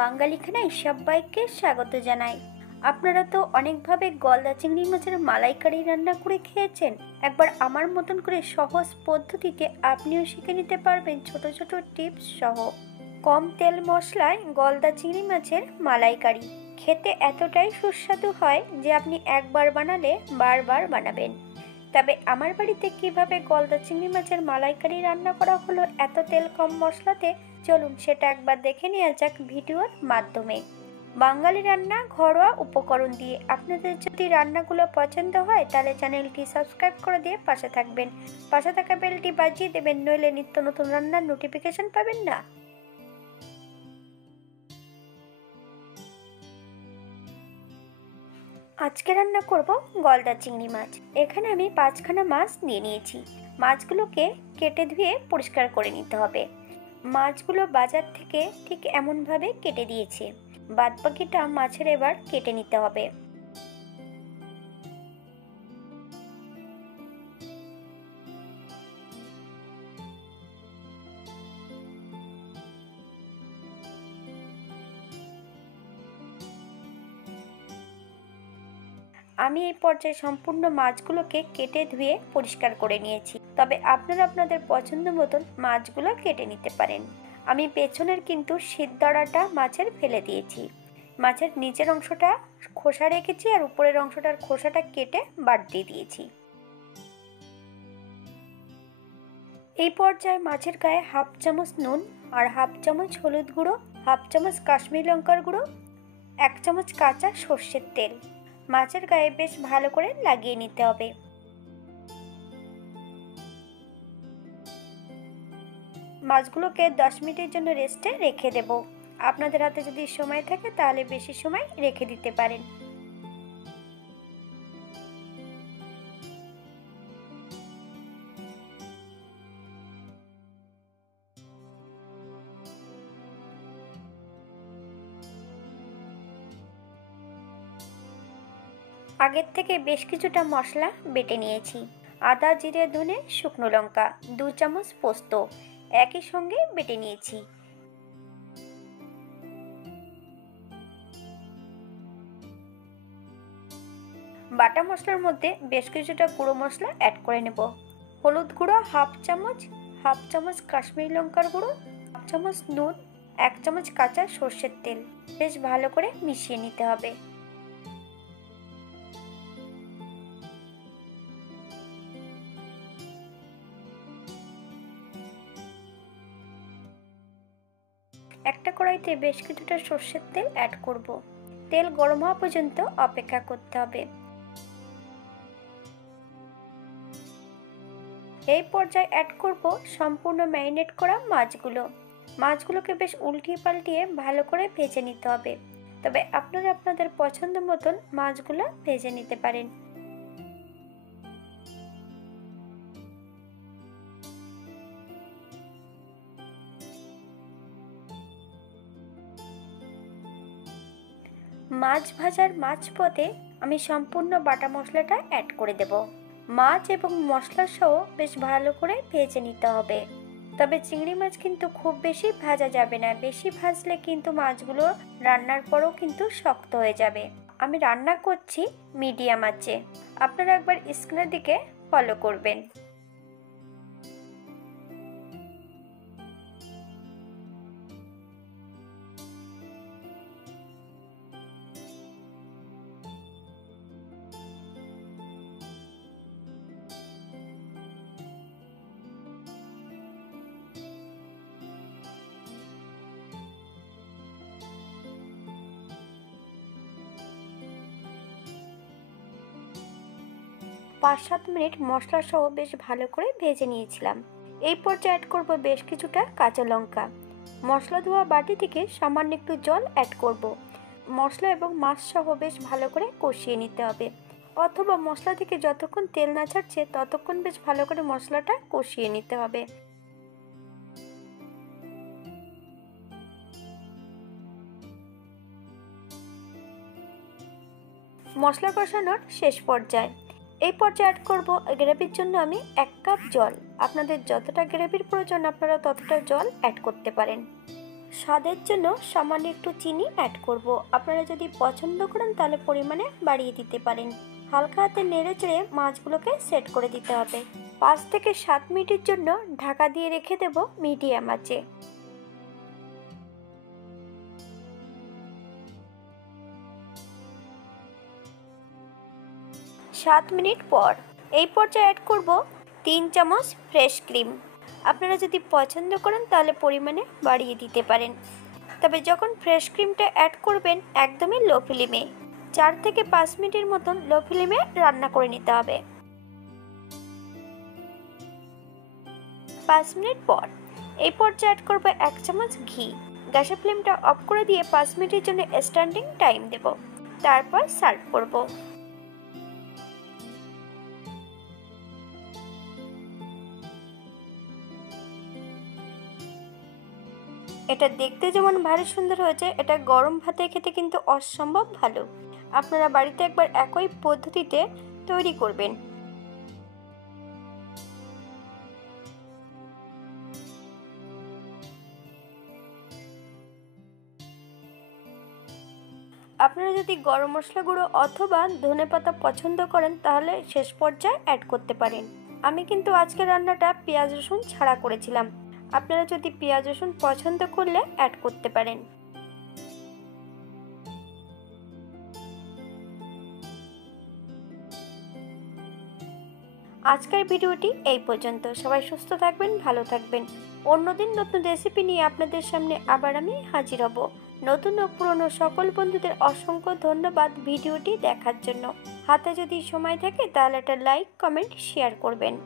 বাঙালি খানায় সবাইকে স্বাগত জানাই। আপনারা তো অনেকভাবে গলদা চিংড়ি মাছের মালাইকারি রান্না করে খেয়েছেন। একবার আমার মতন করে সহজ পদ্ধতিতে আপনিও শিখে নিতে পারবেন ছোট ছোট টিপস সহ। কম তেল মশলায় গলদা চিংড়ি মাছের মালাইকারি খেতে এতটাই সুস্বাদু হয় যে আপনি একবার বানালে বারবার বানাবেন। তবে আমার বাড়িতে কিভাবে গলদা চিংড়ি মাছের মালাইকারি রান্না করা হলো এত তেল কম মশলাতে, চলুন সেটা একবার দেখে নেওয়া যাক ভিডিওর মাধ্যমে। বাঙালি রান্না ঘরোয়া উপকরণ দিয়ে। আপনাদের যদি রান্নাগুলো পছন্দ হয় তাহলে চ্যানেলটি সাবস্ক্রাইব করে দিয়ে পাশে থাকবেন, পাশে থাকা বেলটি বাজিয়ে দেবেন, নইলে নিত্য নতুন রান্নার নোটিফিকেশন পাবেন না। আজকে রান্না করব গলদা চিংড়ি মাছ। এখানে আমি 5খানা মাছ নিয়ে নিয়েছি। মাছগুলোকে কেটে ধুয়ে পরিষ্কার করে নিতে হবে। মাছগুলো বাজার থেকে ঠিক এমনভাবে কেটে দিয়েছে। বাদবাকিটা মাছের এবার কেটে নিতে হবে। আমি এই পর্যায়ে সম্পূর্ণ মাছগুলোকে কেটে ধুয়ে পরিষ্কার করে নিয়েছি। তবে আপনারা আপনাদের পছন্দ মতন মাছগুলো কেটে নিতে পারেন। আমি পেছনের কিন্তু সিদ্ধড়াটা মাছের ফেলে দিয়েছি। মাছের নিচের অংশটা খোসা রেখেছি আর উপরের অংশটার খোসাটা কেটে বাদ দিয়ে দিয়েছি। এই পর্যায়ে মাছের গায়ে 1/2 চামচ নুন আর 1/2 চামচ হলুদ গুঁড়ো, 1/2 চামচ কাশ্মীরি লঙ্কার গুঁড়ো, 1 চামচ কাঁচা সর্ষের তেল মাছের গায়ে বেশ ভালো করে লাগিয়ে নিতে হবে। মাছগুলোকে 10 মিনিটের জন্য রেস্টে রেখে দেব। আপনাদের হাতে যদি সময় থাকে তাহলে বেশি সময় রেখে দিতে পারেন। আগের থেকে বেশ কিছুটা মশলা বেটে নিয়েছি। আদা, জিরে, ধনে, শুকনো লঙ্কা, 2 চামচ পোস্ত একই সঙ্গে বেটে নিয়েছি। বাটা মশলার মধ্যে বেশ কিছুটা গুঁড়ো মশলা অ্যাড করে নেব। হলুদ গুঁড়ো 1/2 চামচ, 1/2 চামচ কাশ্মীরি লঙ্কার গুঁড়ো, 1 চামচ নুন, 1 চামচ কাঁচা সর্ষের তেল বেশ ভালো করে মিশিয়ে নিতে হবে। একটা কড়াইতে বেশ কিছুটা সর্ষের তেল অ্যাড করব। তেল গরম হওয়া পর্যন্ত অপেক্ষা করতে হবে। এই পর্যায়ে অ্যাড করব সম্পূর্ণ ম্যারিনেট করা মাছগুলোকে বেশ উল্টিয়ে পাল্টিয়ে ভালো করে ভেজে নিতে হবে। তবে আপনারা আপনাদের পছন্দ মতন মাছগুলো ভেজে নিতে পারেন। মাছ ভাজার মাঝপথে আমি সম্পূর্ণ বাটা মশলাটা অ্যাড করে দেব। মাছ এবং মশলা সহ বেশ ভালো করে ভেজে নিতে হবে। তবে চিংড়ি মাছ কিন্তু খুব বেশি ভাজা যাবে না, বেশি ভাজলে কিন্তু মাছগুলো রান্নার পরও কিন্তু শক্ত হয়ে যাবে। আমি রান্না করছি মিডিয়াম আঁচে। আপনারা একবার স্ক্রিনের দিকে ফলো করবেন। 5-7 মিনিট মশলা সহ বেশ ভালো করে ভেজে নিয়েছিলাম। এই পর্যায়ে অ্যাড করব বেশ কিছুটা কাঁচা লঙ্কা। মশলা ধোয়া বাটি থেকে সামান্য একটু জল অ্যাড করব। মশলা এবং মাছ সহ বেশ ভালো করে কষিয়ে নিতে হবে, অথবা মশলা থেকে যতক্ষণ তেল না ছাড়ছে ততক্ষণ বেশ ভালো করে মশলাটা কষিয়ে নিতে হবে। মশলা কষানোর শেষ পর্যায়ে এই পর্যায়ে অ্যাড করব গ্রেভির জন্য আমি 1 কাপ জল। আপনাদের যতটা গ্রেভির প্রয়োজন আপনারা ততটা জল অ্যাড করতে পারেন। স্বাদের জন্য সামান্য একটু চিনি অ্যাড করব। আপনারা যদি পছন্দ করেন তাহলে পরিমাণে বাড়িয়ে দিতে পারেন। হালকা হাতে নেড়ে চেড়ে মাছগুলোকে সেট করে দিতে হবে। 5 থেকে 7 মিনিটের জন্য ঢাকা দিয়ে রেখে দেব মিডিয়াম আঁচে। 7 মিনিট পর এই পর্যায়ে অ্যাড করব 3 চামচ ফ্রেশ ক্রিম। আপনারা যদি পছন্দ করেন তাহলে পরিমাণে বাড়িয়ে দিতে পারেন। তবে যখন ফ্রেশ ক্রিমটা অ্যাড করবেন একদমই লো ফ্লেমে 4 থেকে 5 মিনিটের মতন লো ফ্লেমে রান্না করে নিতে হবে। 5 মিনিট পর এই পর্যায়ে অ্যাড করব 1 চামচ ঘি। গ্যাসের ফ্লেমটা অফ করে দিয়ে 5 মিনিটের জন্য স্ট্যান্ডিং টাইম দেব, তারপর সার্ভ করব। এটা দেখতে যেমন ভারী সুন্দর হয়েছে, এটা গরম ভাতে খেতে কিন্তু অসম্ভব ভালো। আপনারা বাড়িতে একবার একই পদ্ধতিতে তৈরি করবেন। আপনারা যদি গরম মশলা গুঁড়ো অথবা ধনেপাতা পছন্দ করেন তাহলে শেষ পর্যায়ে অ্যাড করতে পারেন। আমি কিন্তু আজকের রান্নাটা পেঁয়াজ রসুন ছাড়া করেছিলাম। আপনারা যদি পেঁয়াজ রসুন পছন্দ করলে অ্যাড করতে পারেন। আজকের ভিডিওটি এই পর্যন্ত। সবাই সুস্থ থাকবেন, ভালো থাকবেন। অন্যদিন নতুন রেসিপি নিয়ে আপনাদের সামনে আবার আমি হাজির হব। নতুন ও পুরনো সকল বন্ধুদের অসংখ্য ধন্যবাদ ভিডিওটি দেখার জন্য। হাতে যদি সময় থাকে তাহলে একটা লাইক, কমেন্ট, শেয়ার করবেন।